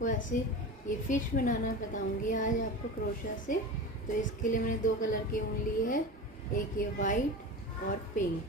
आपको ऐसे ये फिश बनाना बताऊंगी आज आपको क्रोशिया से। तो इसके लिए मैंने 2 कलर की ऊन ली है, एक ये वाइट और पिंक,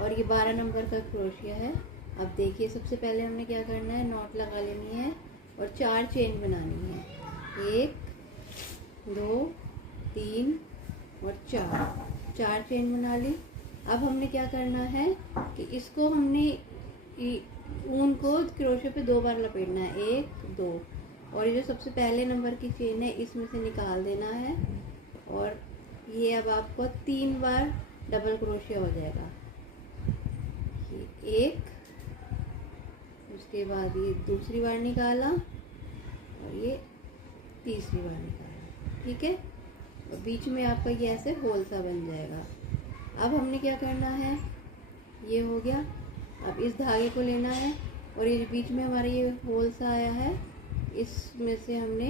और ये 12 नंबर का क्रोशिया है। अब देखिए सबसे पहले हमने क्या करना है, नॉट लगा लेनी है और 4 चेन बनानी है। 1 2 3 और 4 चेन बना ली। अब हमने क्या करना है कि इसको हमने ऊन को क्रोशिया पे 2 बार लपेटना है, 1 2, और ये जो सबसे पहले नंबर की चेन है इसमें से निकाल देना है, और ये अब आपको 3 बार डबल क्रोशिया हो जाएगा। ये 1, उसके बाद ये दूसरी बार निकाला और ये तीसरी बार निकाला, ठीक है। और बीच में आपका ये ऐसे होल सा बन जाएगा। अब हमने क्या करना है, ये हो गया। अब इस धागे को लेना है और ये बीच में हमारा ये होल सा आया है, इसमें से हमने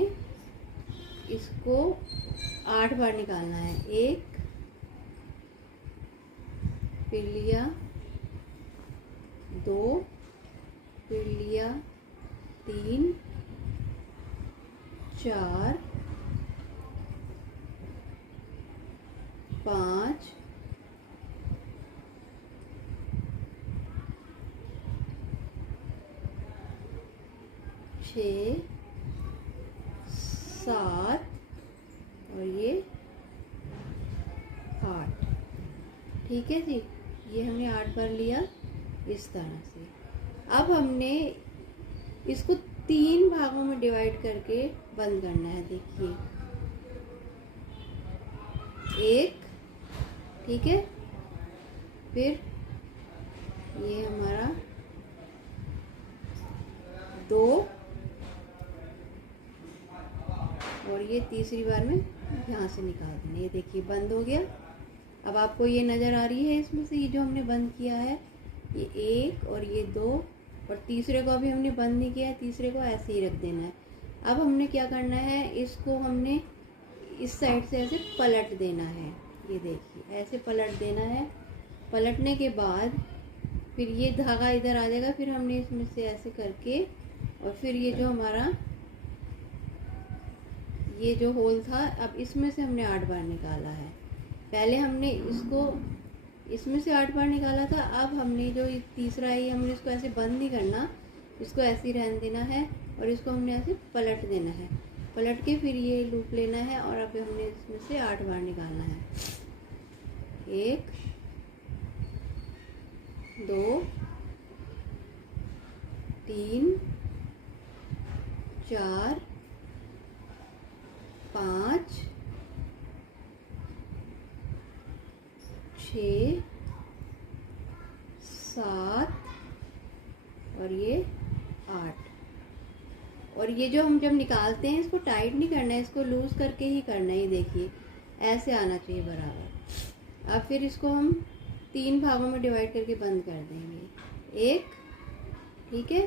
इसको 8 बार निकालना है। 1, फिर लिया 2, फिर लिया 3 4 5 6 7 और ये 8, ठीक है जी। ये हमने 8 बार लिया इस तरह से। अब हमने इसको 3 भागों में डिवाइड करके बंद करना है। देखिए 1, ठीक है, फिर ये हमारा 2, और ये तीसरी बार में यहाँ से निकाल देना। ये देखिए बंद हो गया। अब आपको ये नज़र आ रही है इसमें से, ये जो हमने बंद किया है ये 1 और ये 2, और तीसरे को अभी हमने बंद नहीं किया है, तीसरे को ऐसे ही रख देना है। अब हमने क्या करना है, इसको हमने इस साइड से ऐसे पलट देना है। ये देखिए ऐसे पलट देना है। पलटने के बाद फिर ये धागा इधर आ जाएगा, फिर हमने इसमें से ऐसे करके, और फिर ये जो हमारा ये जो होल था, अब इसमें से हमने 8 बार निकाला है। पहले हमने इसको इसमें से 8 बार निकाला था। अब हमने जो तीसरा है हमने इसको ऐसे बंद नहीं करना, इसको ऐसे ही रहने देना है, और इसको हमने ऐसे पलट देना है। पलट के फिर ये लूप लेना है, और अब हमने इसमें से 8 बार निकालना है। 1 2 3 4 5 6 7 और ये 8। और ये जो हम जब निकालते हैं इसको टाइट नहीं करना है, इसको लूज करके ही करना है। ये देखिए ऐसे आना चाहिए बराबर। अब फिर इसको हम 3 भागों में डिवाइड करके बंद कर देंगे। 1, ठीक है,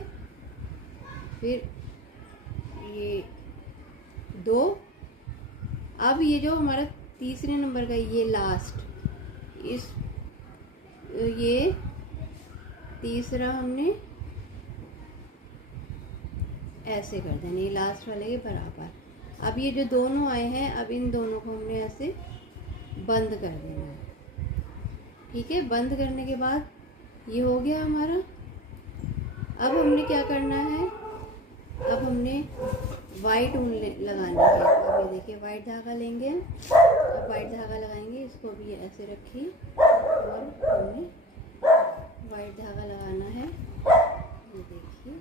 फिर ये 2। अब ये जो हमारा तीसरे नंबर का ये लास्ट, इस ये तीसरा हमने ऐसे कर देना, ये लास्ट वाले के बराबर। अब ये जो दोनों आए हैं, अब इन दोनों को हमने ऐसे बंद कर देना है, ठीक है। बंद करने के बाद ये हो गया हमारा। अब हमने क्या करना है, अब हमने वाइट ऊन लगानी है। अब ये देखिए वाइट धागा लेंगे, अब वाइट धागा लगाएंगे। इसको भी ऐसे रखिए और हमने वाइट धागा लगाना है। ये देखिए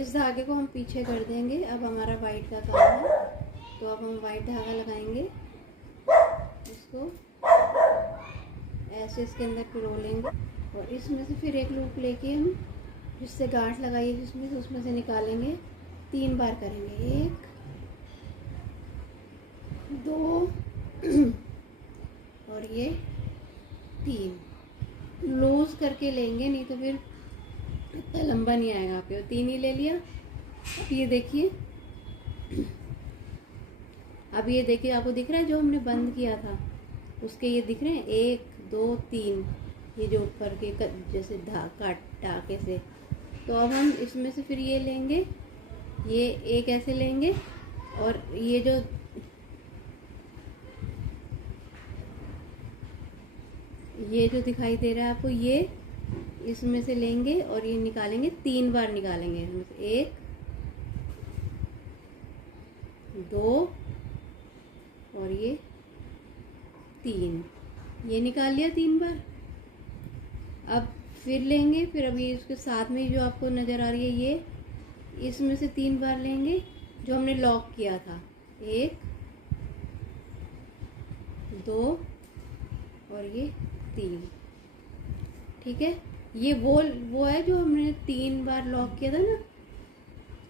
इस धागे को हम पीछे कर देंगे। अब हमारा वाइट का काम है, तो अब हम वाइट धागा लगाएंगे, इसको ऐसे इसके अंदर पिरो लेंगे, और इसमें से फिर एक लूप लेके हम जिससे गांठ लगाइए जिसमें से, उसमें से निकालेंगे। 3 बार करेंगे, 1 2 और ये 3। लूज करके लेंगे, नहीं तो फिर इतना लंबा नहीं आएगा। आप 3 ही ले लिया। अब ये देखिए, अब ये देखिए आपको दिख रहा है जो हमने बंद किया था उसके ये दिख रहे हैं 1 2 3, ये जो ऊपर के जैसे टाके से तो अब हम इसमें से फिर ये लेंगे, ये एक ऐसे लेंगे और ये जो दिखाई दे रहा है आपको, ये इसमें से लेंगे और ये निकालेंगे, 3 बार निकालेंगे इसमें से, 1 2 और ये 3, ये निकाल लिया 3 बार। अब फिर लेंगे, फिर अभी इसके साथ में जो आपको नज़र आ रही है ये, इसमें से 3 बार लेंगे जो हमने लॉक किया था, 1 2 और ये 3। ठीक है, ये वो है जो हमने 3 बार लॉक किया था ना,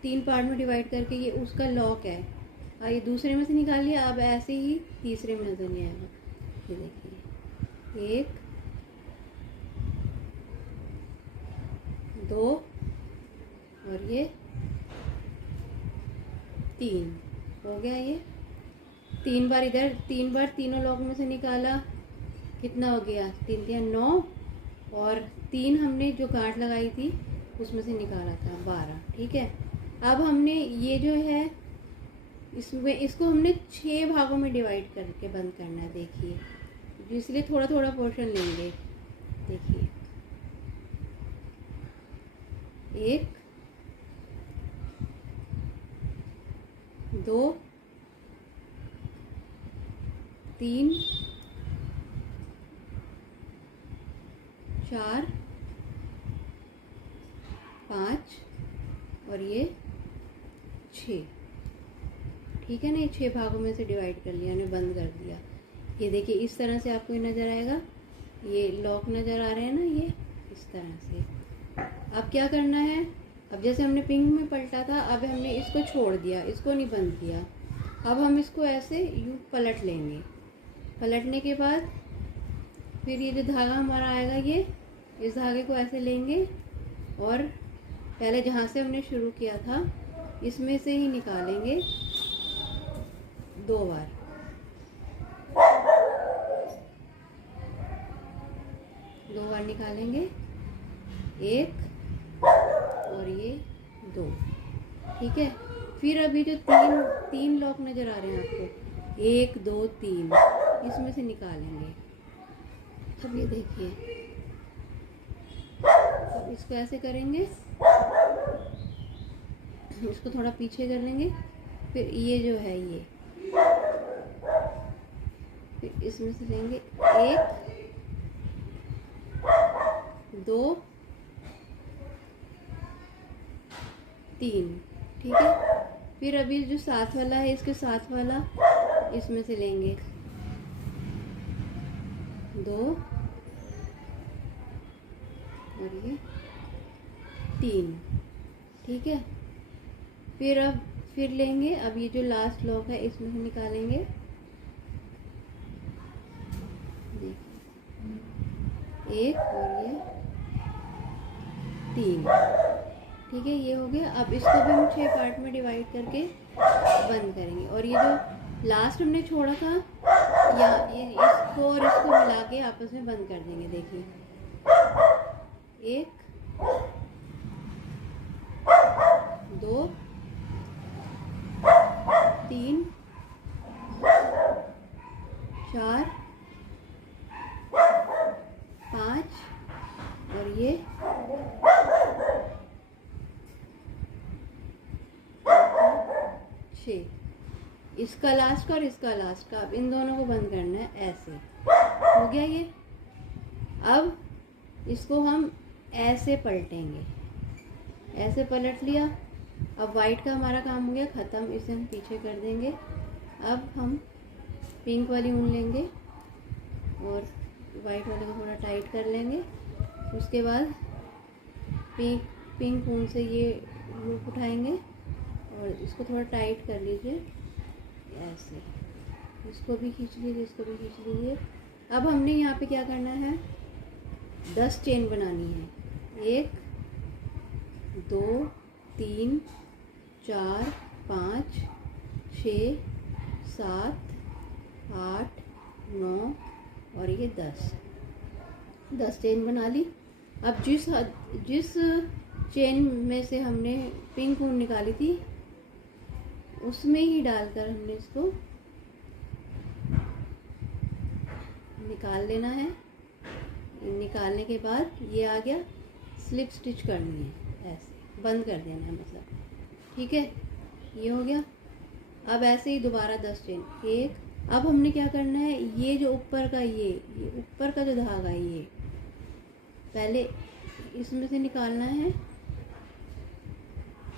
3 पार्ट में डिवाइड करके, ये उसका लॉक है। ये दूसरे में से निकाल लिया। अब ऐसे ही तीसरे में नजर नहीं आएगा, ये देखिए, 1 2 और ये 3 हो गया। ये 3 बार इधर, 3 बार तीनों लॉक में से निकाला, कितना हो गया, 3 3 9 और 3 हमने जो गांठ लगाई थी उसमें से निकाला था 12। ठीक है, अब हमने ये जो है इसमें, इसको हमने 6 भागों में डिवाइड करके बंद करना है। देखिए, इसलिए थोड़ा थोड़ा पोर्शन लेंगे। देखिए, 1 2 3 4 5 और ये 6। ठीक है ना, ये 6 भागों में से डिवाइड कर लिया, हमने बंद कर दिया। ये देखिए, इस तरह से आपको नज़र आएगा, ये लॉक नज़र आ रहे हैं ना, ये इस तरह से। अब क्या करना है, अब जैसे हमने पिंक में पलटा था, अब हमने इसको छोड़ दिया, इसको नहीं बंद किया। अब हम इसको ऐसे यूँ पलट लेंगे। पलटने के बाद फिर ये जो धागा हमारा आएगा, ये इस धागे को ऐसे लेंगे और पहले जहाँ से हमने शुरू किया था इसमें से ही निकालेंगे 2 बार। दो बार निकालेंगे, 1 और ये 2। ठीक है, फिर अभी जो तीन लॉक नज़र आ रहे हैं आपको, 1 2 3, इसमें से निकालेंगे। अब ये देखिए, अब इसको ऐसे करेंगे, इसको थोड़ा पीछे कर लेंगे, फिर ये जो है ये, फिर इसमें से लेंगे 1 2 3। ठीक है, फिर अभी जो साथ वाला है, इसके साथ वाला इसमें से लेंगे 2 और ये 3। ठीक है, फिर लेंगे, अब ये जो लास्ट लॉक है इसमें से निकालेंगे। देखिए, 1 और ये 3। ठीक है, ये हो गया। अब इसको भी हम 6 पार्ट में डिवाइड करके बंद करेंगे, और ये जो लास्ट हमने छोड़ा था, या ये इसको और इसको मिला के आपस में बंद कर देंगे। देखिए, 1 2 3 4 5 और ये 6। इसका लास्ट का और इसका लास्ट का, अब इन दोनों को बंद करना है। ऐसे हो गया ये। अब इसको हम ऐसे पलटेंगे, ऐसे पलट लिया। अब वाइट का हमारा काम हो गया ख़त्म, इसे हम पीछे कर देंगे। अब हम पिंक वाली ऊन लेंगे और वाइट वाले को थोड़ा टाइट कर लेंगे। उसके बाद पिंक ऊन से ये लूप उठाएंगे और इसको थोड़ा टाइट कर लीजिए, ऐसे। इसको भी खींच लीजिए, इसको भी खींच लीजिए। अब हमने यहाँ पे क्या करना है, 10 चेन बनानी है। 1 2 3 4 5 6 7 8 9 और ये 10 चेन बना ली। अब जिस चेन में से हमने पिंक ऊन निकाली थी, उसमें ही डालकर हमने इसको निकाल लेना है। निकालने के बाद ये आ गया, स्लिप स्टिच करनी है, ऐसे बंद कर देना है मतलब, ठीक है। ये हो गया। अब ऐसे ही दोबारा 10 चेन, एक। अब हमने क्या करना है, ये जो ऊपर का ये ऊपर का जो धागा है, ये पहले इसमें से निकालना है,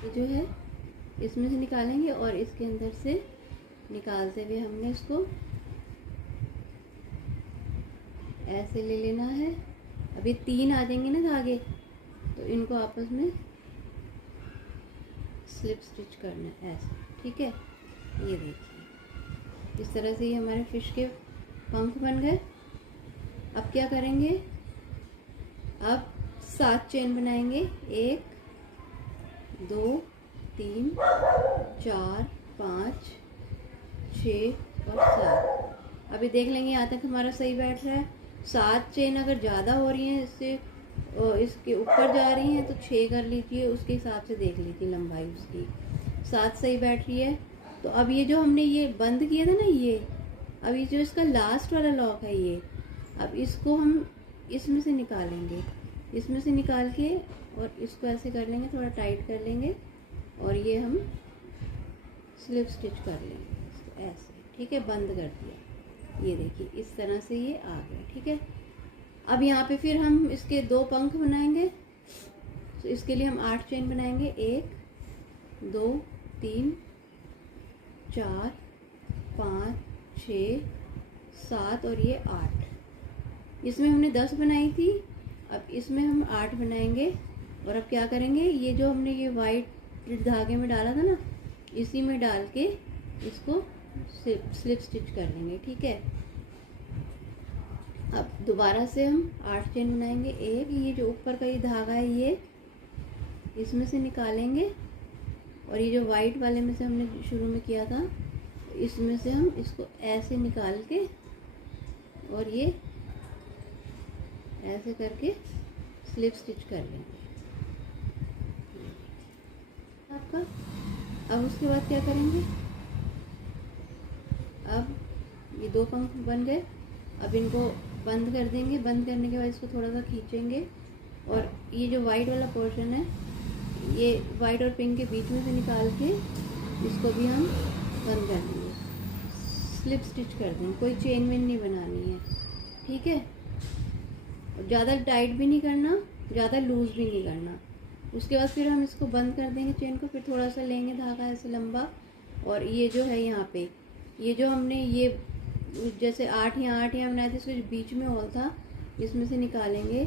ये जो है इसमें से निकालेंगे और इसके अंदर से निकालते हुए हमने इसको ऐसे ले लेना है। अभी 3 आ जाएंगे ना धागे, तो इनको आपस में स्लिप स्टिच करना है ऐसे, ठीक है। ये देखिए इस तरह से ये हमारे फिश के पंख बन गए। अब क्या करेंगे, अब 7 चेन बनाएंगे, 1 2 3 4 5 6 और 7। अभी देख लेंगे यहाँ तक हमारा सही बैठ रहा है। 7 चेन अगर ज़्यादा हो रही हैं, इसके ऊपर जा रही हैं, तो 6 कर लीजिए, उसके हिसाब से देख लीजिए लंबाई उसकी। 7 सही बैठ रही है। तो अब ये जो हमने ये बंद किया था ना, ये अब ये जो इसका लास्ट वाला लॉक है, ये अब इसको हम इसमें से निकालेंगे, इसमें से निकाल के और इसको ऐसे कर लेंगे, थोड़ा टाइट कर लेंगे और ये हम स्लिप स्टिच कर लेंगे इसको ऐसे, ठीक है। बंद कर दिया, ये देखिए इस तरह से ये आ गया, ठीक है। अब यहाँ पे फिर हम इसके 2 पंख बनाएंगे, तो इसके लिए हम 8 चेन बनाएंगे, 1 2 3 4 5 6 7 और ये 8। इसमें हमने 10 बनाई थी, अब इसमें हम 8 बनाएंगे। और अब क्या करेंगे, ये जो हमने ये वाइट धागे में डाला था ना, इसी में डाल के इसको स्लिप स्टिच कर लेंगे, ठीक है। अब दोबारा से हम 8 चेन बनाएंगे, 1, ये जो ऊपर का ये धागा है, ये इसमें से निकालेंगे और ये जो वाइट वाले में से हमने शुरू में किया था, इसमें से हम इसको ऐसे निकाल के और ये ऐसे करके स्लिप स्टिच कर लेंगे आपका। अब उसके बाद क्या करेंगे, अब ये 2 पंख बन गए, अब इनको बंद कर देंगे। बंद करने के बाद इसको थोड़ा सा खींचेंगे और ये जो वाइट वाला पोर्शन है, ये वाइट और पिंक के बीच में से निकाल के इसको भी हम बंद कर देंगे, स्लिप स्टिच कर देंगे। कोई चेन वेन नहीं बनानी है, ठीक है। ज़्यादा टाइट भी नहीं करना, ज़्यादा लूज़ भी नहीं करना। उसके बाद फिर हम इसको बंद कर देंगे चेन को, फिर थोड़ा सा लेंगे धागा ऐसे लंबा, और ये जो है यहाँ पे ये जो हमने ये जैसे 8 यहाँ बनाए थे, इसके बीच में होल था, इसमें से निकालेंगे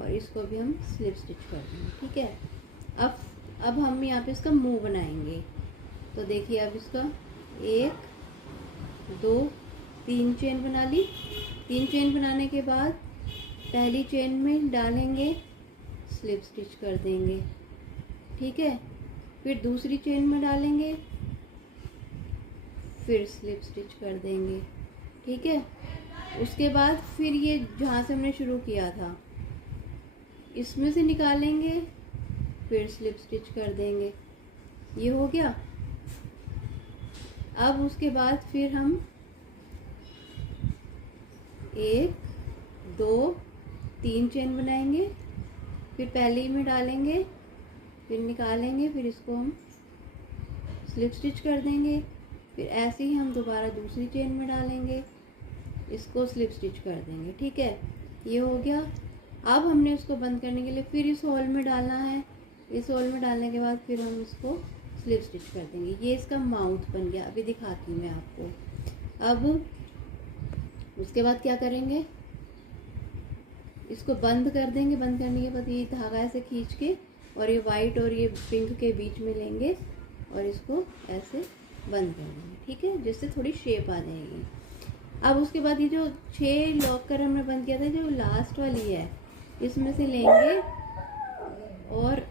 और इसको भी हम स्लिप स्टिच कर देंगे, ठीक है। अब हम यहाँ पे इसका मुंह बनाएंगे। तो देखिए अब इसका 1 2 3 चेन बना ली। 3 चेन बनाने के बाद पहली चेन में डालेंगे, स्लिप स्टिच कर देंगे, ठीक है। फिर दूसरी चेन में डालेंगे, फिर स्लिप स्टिच कर देंगे, ठीक है। उसके बाद फिर ये जहाँ से हमने शुरू किया था, इसमें से निकालेंगे, फिर स्लिप स्टिच कर देंगे, ये हो गया। अब उसके बाद फिर हम 1 2 3 चेन बनाएंगे, फिर पहले ही में डालेंगे, फिर निकालेंगे, फिर इसको हम स्लिप स्टिच कर देंगे। फिर ऐसे ही हम दोबारा दूसरी चेन में डालेंगे, इसको स्लिप स्टिच कर देंगे, ठीक है। ये हो गया। अब हमने उसको बंद करने के लिए फिर इस होल में डालना है। इस होल में डालने के बाद फिर हम इसको स्लिप स्टिच कर देंगे। ये इसका माउथ बन गया। अभी दिखाती हूँ मैं आपको। अब उसके बाद क्या करेंगे, इसको बंद कर देंगे। बंद करने के बाद ये धागा ऐसे खींच के और ये वाइट और ये पिंक के बीच में लेंगे और इसको ऐसे बंद कर देंगे, ठीक है, जिससे थोड़ी शेप आ जाएगी। अब उसके बाद ये जो 6 लॉकर हमने बंद किया था, जो लास्ट वाली है, इसमें से लेंगे और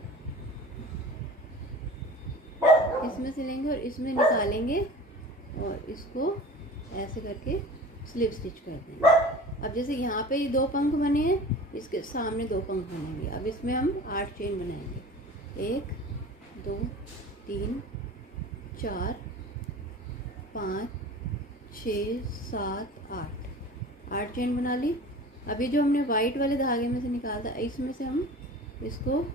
इसमें निकालेंगे और इसको ऐसे करके स्लिप स्टिच कर देंगे। अब जैसे यहाँ पे ये 2 पंख बने हैं, इसके सामने 2 पंख बनेंगे। अब इसमें हम 8 चेन बनाएंगे। 1 2 3 4 5 6 7 8 चेन बना ली। अभी जो हमने वाइट वाले धागे में से निकाला था, इसमें से हम इसको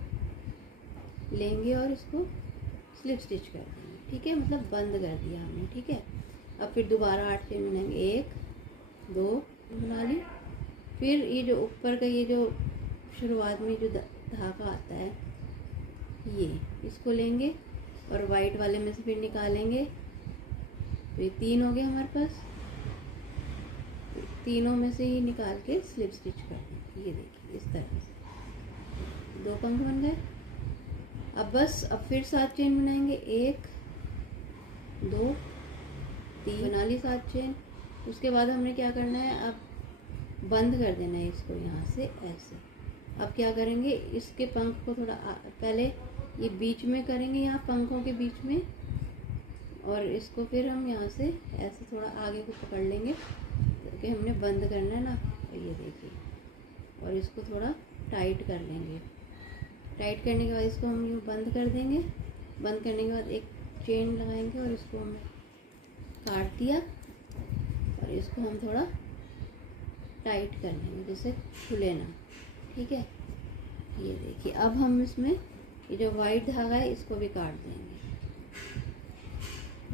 लेंगे और इसको स्लिप स्टिच कर देंगे। ठीक है, मतलब बंद कर दिया हमने। ठीक है, अब फिर दोबारा 8 चेन बनाएंगे। 1 2 बना ली। फिर ये जो ऊपर का ये जो शुरुआत में जो धागा आता है, ये इसको लेंगे और वाइट वाले में से फिर निकालेंगे। तो ये 3 हो गए हमारे पास। तीनों में से ही निकाल के स्लिप स्टिच कर देंगे। ये देखिए इस तरह से 2 पंख बन गए। अब बस अब फिर 7 चेन बनाएंगे। 1 2 3 बना ली 7 चेन। उसके बाद हमने क्या करना है, अब बंद कर देना है इसको यहाँ से ऐसे। अब क्या करेंगे, इसके पंख को थोड़ा पहले ये बीच में करेंगे, यहाँ पंखों के बीच में, और इसको फिर हम यहाँ से ऐसे थोड़ा आगे को पकड़ लेंगे क्योंकि हमने बंद करना है ना। ये देखिए, और इसको थोड़ा टाइट कर लेंगे। टाइट करने के बाद इसको हम यूँ बंद कर देंगे। बंद करने के बाद एक चेन लगाएंगे और इसको हमने काट दिया और इसको हम थोड़ा टाइट कर लेंगे जिससे खुले ना। ठीक है, ये देखिए अब हम इसमें ये जो वाइट धागा है इसको भी काट देंगे।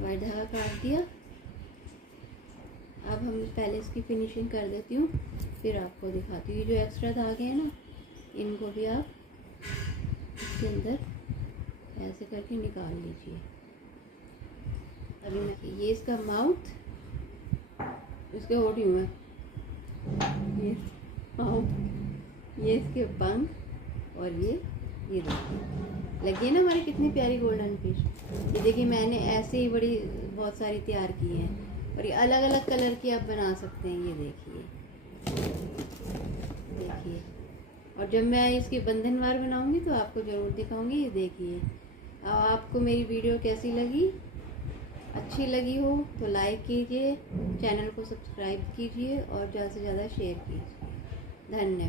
वाइट धागा काट दिया। अब हम पहले इसकी फिनिशिंग कर देती हूँ, फिर आपको दिखाती हूँ। ये जो एक्स्ट्रा धागे हैं ना, इनको भी आप इसके अंदर ऐसे करके निकाल लीजिए। अभी ये इसका माउथ, इसके होठी हुए, ये माउथ, ये इसके पंख, और ये देखिए लगी ना हमारी कितनी प्यारी गोल्डन फिश। ये देखिए मैंने ऐसे ही बड़ी बहुत सारी तैयार की हैं, और ये अलग अलग कलर की आप बना सकते हैं। ये देखिए देखिए, और जब मैं इसकी बंधनवार बनाऊंगी तो आपको ज़रूर दिखाऊंगी। ये देखिए, अब आपको मेरी वीडियो कैसी लगी, अच्छी लगी हो तो लाइक कीजिए, चैनल को सब्सक्राइब कीजिए और ज़्यादा से ज़्यादा शेयर कीजिए। धन्यवाद।